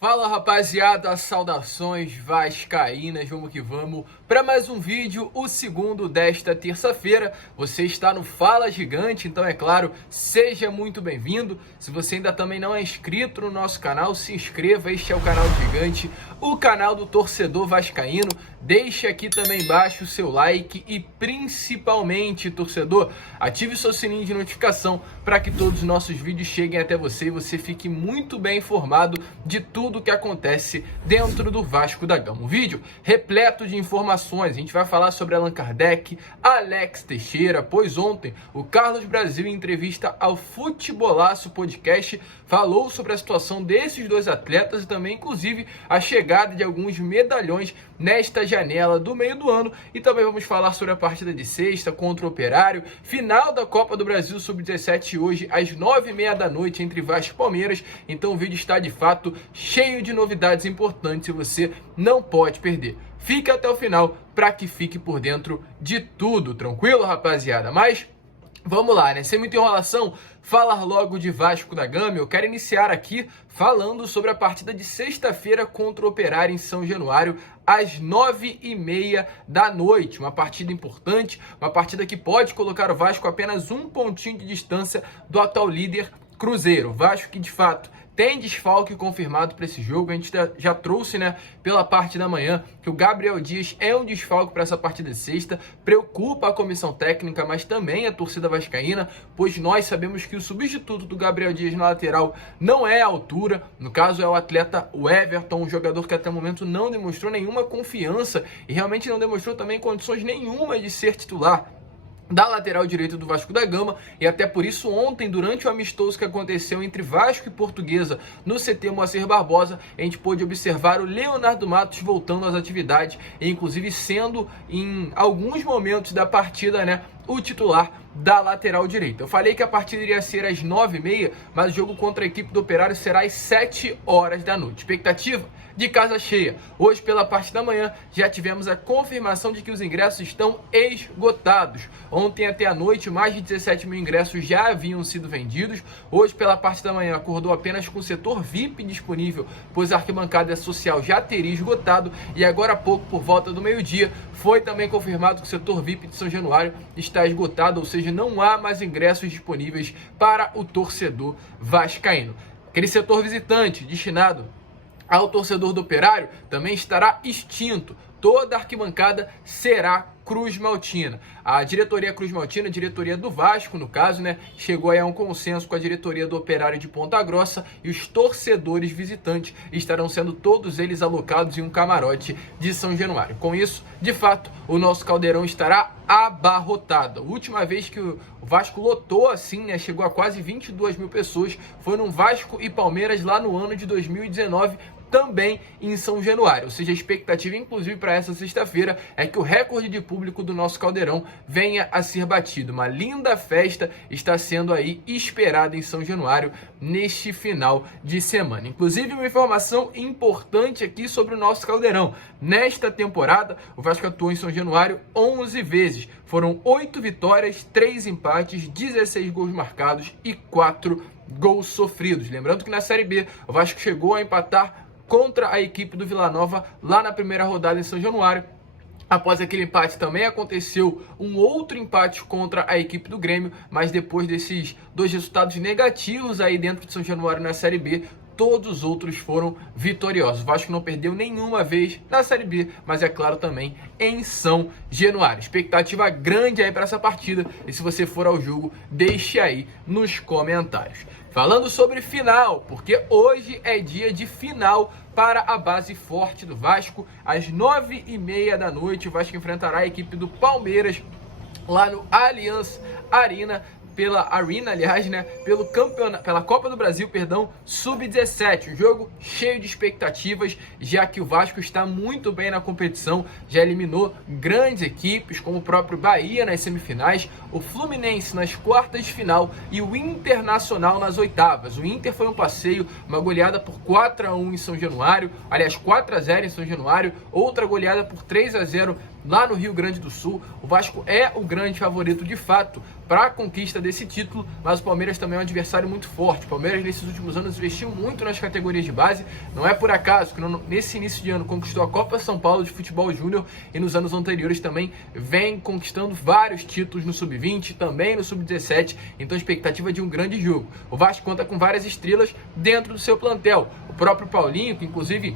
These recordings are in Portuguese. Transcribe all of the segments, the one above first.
Fala rapaziada, saudações vascaínas, vamos que vamos para mais um vídeo, o segundo desta terça-feira. Você está no Fala Gigante, então é claro, seja muito bem-vindo. Se você ainda também não é inscrito no nosso canal, se inscreva, este é o canal Gigante, o canal do torcedor vascaíno. Deixe aqui também embaixo o seu like e principalmente, torcedor, ative o seu sininho de notificação para que todos os nossos vídeos cheguem até você e você fique muito bem informado de tudo que acontece dentro do Vasco da Gama. Um vídeo repleto de informações. A gente vai falar sobre Allan Kardec, Alex Teixeira, pois ontem o Carlos Brasil, em entrevista ao Futebolaço Podcast, falou sobre a situação desses dois atletas e também, inclusive, a chegada de alguns medalhões nesta janela do meio do ano. E também vamos falar sobre a partida de sexta contra o Operário, final da Copa do Brasil Sub-17 hoje às 9h30 da noite entre Vasco e Palmeiras. Então o vídeo está de fato cheio de novidades importantes e você não pode perder. Fique até o final para que fique por dentro de tudo, tranquilo, rapaziada? Mas vamos lá, né? Sem muita enrolação, falar logo de Vasco da Gama. Eu quero iniciar aqui falando sobre a partida de sexta-feira contra o Operário em São Januário, às 9h30 da noite. Uma partida importante, uma partida que pode colocar o Vasco a apenas um pontinho de distância do atual líder Cruzeiro. Vasco que, de fato, tem desfalque confirmado para esse jogo. A gente já trouxe, né, pela parte da manhã, que o Gabriel Dias é um desfalque para essa partida de sexta. Preocupa a comissão técnica, mas também a torcida vascaína, pois nós sabemos que o substituto do Gabriel Dias na lateral não é a altura. No caso, é o atleta Everton, um jogador que até o momento não demonstrou nenhuma confiança e realmente não demonstrou também condições nenhuma de ser titular da lateral direita do Vasco da Gama. E até por isso ontem, durante o amistoso que aconteceu entre Vasco e Portuguesa no CT Moacir Barbosa, a gente pôde observar o Leonardo Matos voltando às atividades e inclusive sendo em alguns momentos da partida, né, o titular da lateral direita. Eu falei que a partida iria ser às 9h30, mas o jogo contra a equipe do Operário será às 7h da noite. Expectativa de casa cheia. Hoje, pela parte da manhã, já tivemos a confirmação de que os ingressos estão esgotados. Ontem até a noite, mais de 17 mil ingressos já haviam sido vendidos. Hoje, pela parte da manhã, acordou apenas com o setor VIP disponível, pois a arquibancada social já teria esgotado. E agora há pouco, por volta do meio-dia, foi também confirmado que o setor VIP de São Januário está esgotado, ou seja, não há mais ingressos disponíveis para o torcedor vascaíno. Aquele setor visitante destinado ao torcedor do Operário também estará extinto. Toda a arquibancada será Cruz Maltina. A diretoria Cruz Maltina, a diretoria do Vasco, no caso, né, chegou aí a um consenso com a diretoria do Operário de Ponta Grossa e os torcedores visitantes estarão sendo todos eles alocados em um camarote de São Januário. Com isso, de fato, o nosso caldeirão estará abarrotado. A última vez que o Vasco lotou assim, né, chegou a quase 22 mil pessoas, foi no Vasco e Palmeiras lá no ano de 2019, também em São Januário. Ou seja, a expectativa, inclusive, para essa sexta-feira é que o recorde de público do nosso caldeirão venha a ser batido. Uma linda festa está sendo aí esperada em São Januário neste final de semana. Inclusive, uma informação importante aqui sobre o nosso caldeirão. Nesta temporada, o Vasco atuou em São Januário 11 vezes. Foram 8 vitórias, 3 empates, 16 gols marcados e 4 gols sofridos. Lembrando que na Série B, o Vasco chegou a empatar contra a equipe do Vila Nova lá na primeira rodada em São Januário. Após aquele empate também aconteceu um outro empate contra a equipe do Grêmio, mas depois desses dois resultados negativos aí dentro de São Januário na Série B, todos os outros foram vitoriosos. O Vasco não perdeu nenhuma vez na Série B, mas é claro também em São Januário. Expectativa grande aí para essa partida e se você for ao jogo, deixe aí nos comentários. Falando sobre final, porque hoje é dia de final para a base forte do Vasco. Às 9h30 da noite, o Vasco enfrentará a equipe do Palmeiras lá no Allianz Arena, pela Copa do Brasil, Sub-17. Um jogo cheio de expectativas, já que o Vasco está muito bem na competição, já eliminou grandes equipes, como o próprio Bahia nas semifinais, o Fluminense nas quartas de final e o Internacional nas oitavas. O Inter foi um passeio, uma goleada por 4-1 em São Januário, aliás, 4-0 em São Januário, outra goleada por 3-0 lá no Rio Grande do Sul. O Vasco é o grande favorito de fato para a conquista desse título, mas o Palmeiras também é um adversário muito forte. O Palmeiras nesses últimos anos investiu muito nas categorias de base, não é por acaso que nesse início de ano conquistou a Copa São Paulo de Futebol Júnior e nos anos anteriores também vem conquistando vários títulos no Sub-20, também no Sub-17, então a expectativa é de um grande jogo. O Vasco conta com várias estrelas dentro do seu plantel, o próprio Paulinho, que inclusive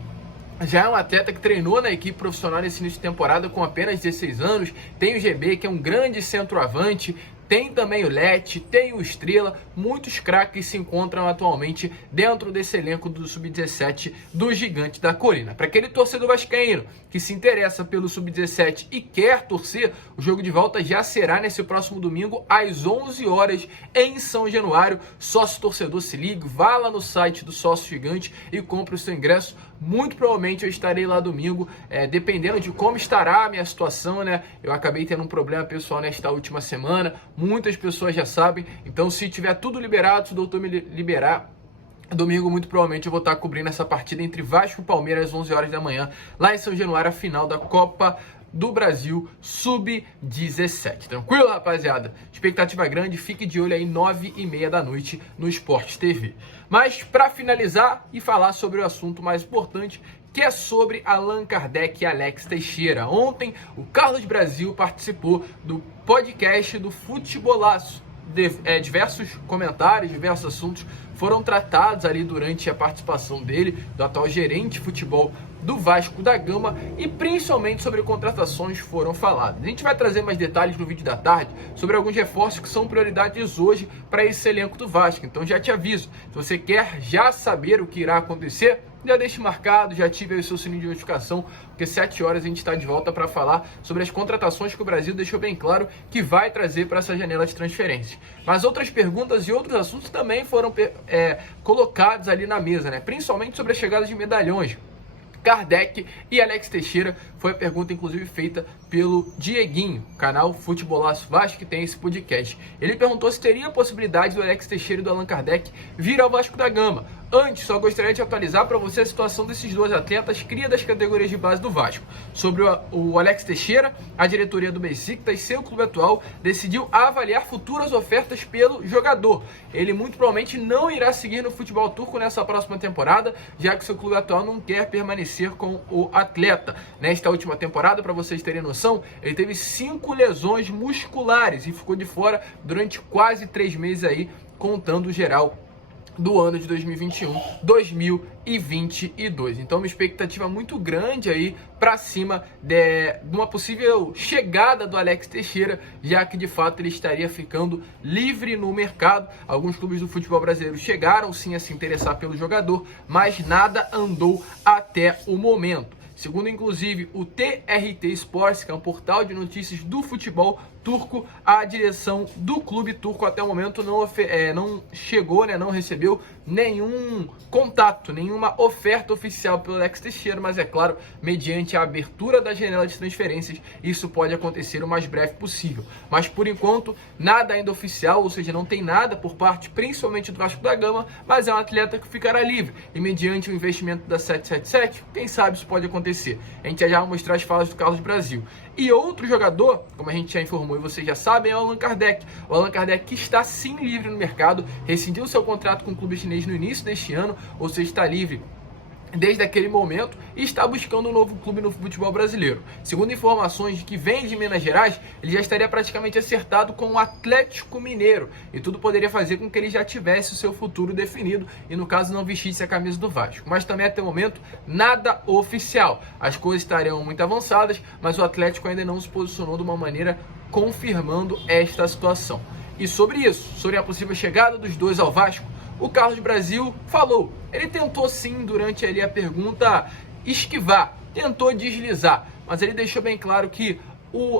já é um atleta que treinou na equipe profissional nesse início de temporada com apenas 16 anos. Tem o GB, que é um grande centroavante. Tem também o Lete, tem o Estrela, muitos craques se encontram atualmente dentro desse elenco do Sub-17 do Gigante da Colina. Para aquele torcedor vascaíno que se interessa pelo Sub-17 e quer torcer, o jogo de volta já será nesse próximo domingo às 11 horas em São Januário. Sócio torcedor, se ligue, vá lá no site do Sócio Gigante e compre o seu ingresso. Muito provavelmente eu estarei lá domingo, dependendo de como estará a minha situação, né? Eu acabei tendo um problema pessoal nesta última semana, muitas pessoas já sabem, então se tiver tudo liberado, se o doutor me liberar, domingo muito provavelmente eu vou estar cobrindo essa partida entre Vasco e Palmeiras às 11 horas da manhã, lá em São Januário, a final da Copa do Brasil Sub-17. Tranquilo, rapaziada? Expectativa grande, fique de olho aí 9h30 da noite no Sport TV. Mas para finalizar e falar sobre o assunto mais importante, que é sobre Allan Kardec e Alex Teixeira. Ontem o Carlos Brasil participou do podcast do Futebolaço. Diversos comentários, diversos assuntos foram tratados ali durante a participação dele, do atual gerente de futebol do Vasco da Gama, e principalmente sobre contratações foram faladas. A gente vai trazer mais detalhes no vídeo da tarde sobre alguns reforços que são prioridades hoje para esse elenco do Vasco. Então já te aviso, se você quer já saber o que irá acontecer, já deixe marcado, já ative aí o seu sininho de notificação, porque 7 horas a gente está de volta para falar sobre as contratações que o Brasil deixou bem claro que vai trazer para essa janela de transferências. Mas outras perguntas e outros assuntos também foram colocados ali na mesa, né? Principalmente sobre a chegada de medalhões. Kardec e Alex Teixeira foi a pergunta inclusive feita pelo Dieguinho, canal Futebolaço Vasco, que tem esse podcast. Ele perguntou se teria a possibilidade do Alex Teixeira e do Allan Kardec vir ao Vasco da Gama. Antes, só gostaria de atualizar para você a situação desses dois atletas, cria das categorias de base do Vasco. Sobre o Alex Teixeira, a diretoria do Besiktas, seu clube atual, decidiu avaliar futuras ofertas pelo jogador. Ele muito provavelmente não irá seguir no futebol turco nessa próxima temporada, já que seu clube atual não quer permanecer com o atleta. Nesta última temporada, para vocês terem noção, ele teve 5 lesões musculares e ficou de fora durante quase 3 meses aí, contando o geral do ano de 2021, 2022. Então uma expectativa muito grande aí para cima de uma possível chegada do Alex Teixeira, já que de fato ele estaria ficando livre no mercado. Alguns clubes do futebol brasileiro chegaram sim a se interessar pelo jogador, mas nada andou até o momento. Segundo, inclusive, o TRT Sports, que é um portal de notícias do futebol turco, a direção do clube turco até o momento não chegou, não recebeu nenhum contato, nenhuma oferta oficial pelo Alex Teixeira, mas é claro, mediante a abertura da janela de transferências, isso pode acontecer o mais breve possível. Mas por enquanto, nada ainda oficial, ou seja, não tem nada por parte principalmente do Vasco da Gama, mas é um atleta que ficará livre. E mediante o investimento da 777, quem sabe isso pode acontecer. A gente já vai mostrar as falas do Carlos Brasil. E outro jogador, como a gente já informou e vocês já sabem, é o Allan Kardec. O Allan Kardec que está sim livre no mercado, rescindiu seu contrato com o clube chinês no início deste ano, ou seja, está livre desde aquele momento e está buscando um novo clube no futebol brasileiro. Segundo informações de que vem de Minas Gerais, ele já estaria praticamente acertado com o Atlético Mineiro e tudo poderia fazer com que ele já tivesse o seu futuro definido e no caso não vestisse a camisa do Vasco. Mas também até o momento nada oficial. As coisas estariam muito avançadas, mas o Atlético ainda não se posicionou de uma maneira confirmando esta situação. E sobre isso, sobre a possível chegada dos dois ao Vasco, o Carlos Brasil falou. Ele tentou sim, durante ali a pergunta, esquivar, tentou deslizar, mas ele deixou bem claro que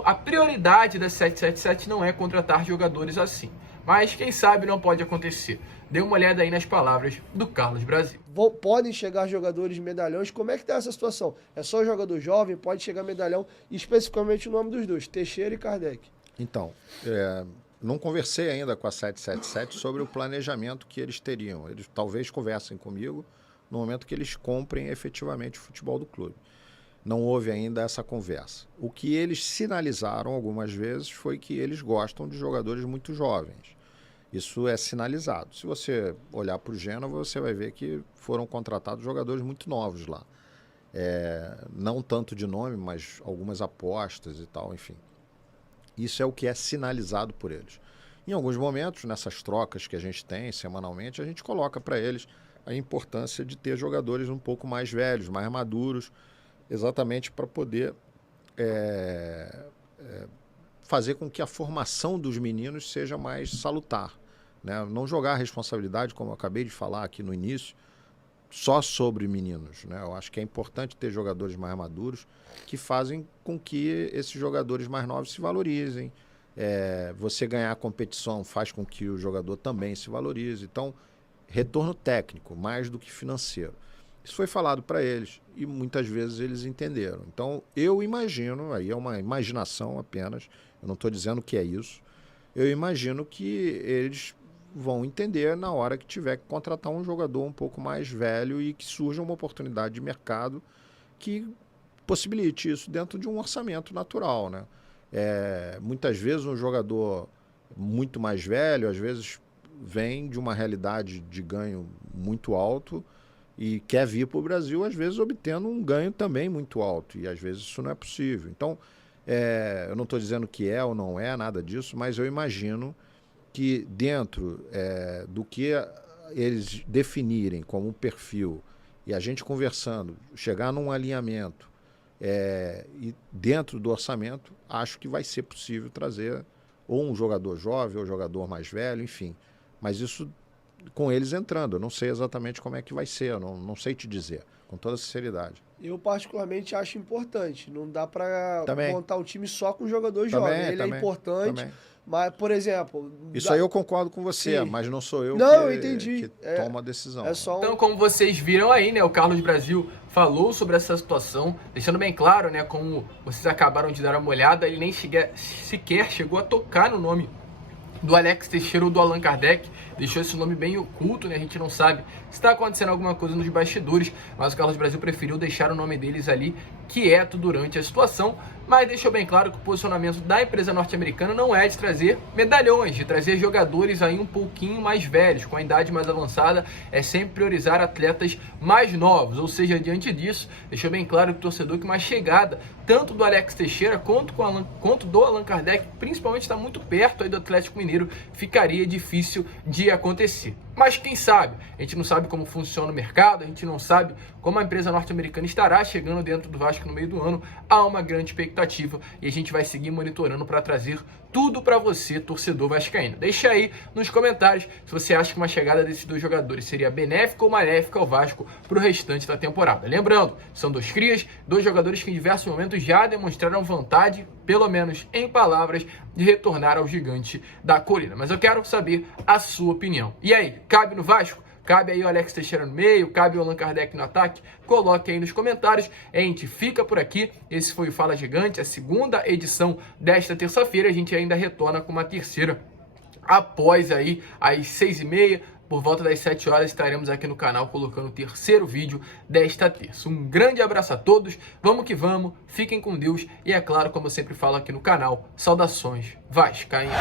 a prioridade da 777 não é contratar jogadores assim. Mas quem sabe não pode acontecer. Dê uma olhada aí nas palavras do Carlos Brasil. Podem chegar jogadores medalhões. Como é que tá essa situação? É só jogador jovem? Pode chegar medalhão? Especificamente o nome dos dois, Teixeira e Kardec. Então, não conversei ainda com a 777 sobre o planejamento que eles teriam. Eles talvez conversem comigo no momento que eles comprem efetivamente o futebol do clube. não houve ainda essa conversa. O que eles sinalizaram algumas vezes foi que eles gostam de jogadores muito jovens. Isso é sinalizado. Se você olhar para o Génova, você vai ver que foram contratados jogadores muito novos lá. Não tanto de nome, mas algumas apostas e tal, enfim. Isso é o que é sinalizado por eles. Em alguns momentos, nessas trocas que a gente tem semanalmente, a gente coloca para eles a importância de ter jogadores um pouco mais velhos, mais maduros, exatamente para poder fazer com que a formação dos meninos seja mais salutar, né? Não jogar a responsabilidade, como eu acabei de falar aqui no início, só sobre meninos, né? Eu acho que é importante ter jogadores mais maduros que fazem com que esses jogadores mais novos se valorizem. Você ganhar a competição faz com que o jogador também se valorize. Então, retorno técnico, mais do que financeiro. Isso foi falado para eles e muitas vezes eles entenderam. Então, eu imagino, aí é uma imaginação apenas, eu não estou dizendo que é isso, eu imagino que eles vão entender na hora que tiver que contratar um jogador um pouco mais velho e que surja uma oportunidade de mercado que possibilite isso dentro de um orçamento natural, né? Muitas vezes um jogador muito mais velho, às vezes vem de uma realidade de ganho muito alto e quer vir para o Brasil, às vezes obtendo um ganho também muito alto, e às vezes isso não é possível. Então, eu não estou dizendo que é ou não é nada disso, mas eu imagino que dentro do que eles definirem como um perfil e a gente conversando, chegar num alinhamento e dentro do orçamento, acho que vai ser possível trazer ou um jogador jovem ou um jogador mais velho, enfim. Mas isso com eles entrando, eu não sei exatamente como é que vai ser, eu não sei te dizer, com toda sinceridade. Eu particularmente acho importante, não dá para Também. montar um time só com jogador jovem, ele é importante, também. mas, por exemplo... Isso aí eu concordo com você, Sim. mas não sou eu Não, entendi. que toma a decisão. É só Então, como vocês viram aí, né, o Carlos Brasil falou sobre essa situação, deixando bem claro, né, como vocês acabaram de dar uma olhada, ele nem sequer chegou a tocar no nome do Alex Teixeira ou do Allan Kardec, deixou esse nome bem oculto, né? A gente não sabe se está acontecendo alguma coisa nos bastidores, mas o Carlos Brasil preferiu deixar o nome deles ali quieto durante a situação, mas deixou bem claro que o posicionamento da empresa norte-americana não é de trazer medalhões, de trazer jogadores aí um pouquinho mais velhos, com a idade mais avançada, é sempre priorizar atletas mais novos, ou seja, diante disso, deixou bem claro que o torcedor que uma chegada, tanto do Alex Teixeira quanto do Allan Kardec, principalmente está muito perto aí do Atlético Mineiro, ficaria difícil de acontecer. Mas quem sabe? A gente não sabe como funciona o mercado, a gente não sabe como a empresa norte-americana estará chegando dentro do Vasco no meio do ano. Há uma grande expectativa e a gente vai seguir monitorando para trazer tudo para você, torcedor vascaíno. Deixa aí nos comentários se você acha que uma chegada desses dois jogadores seria benéfica ou maléfica ao Vasco para o restante da temporada. Lembrando, são dois crias, dois jogadores que em diversos momentos já demonstraram vontade, pelo menos em palavras, de retornar ao gigante da colina. Mas eu quero saber a sua opinião. E aí, cabe no Vasco? Cabe aí o Alex Teixeira no meio, cabe o Allan Kardec no ataque? Coloque aí nos comentários. A gente fica por aqui. Esse foi o Fala Gigante, a segunda edição desta terça-feira. A gente ainda retorna com uma terceira após aí às 6h30. Por volta das 7 horas estaremos aqui no canal colocando o terceiro vídeo desta terça. Um grande abraço a todos, vamos que vamos, fiquem com Deus e é claro, como eu sempre falo aqui no canal, saudações vascaínas.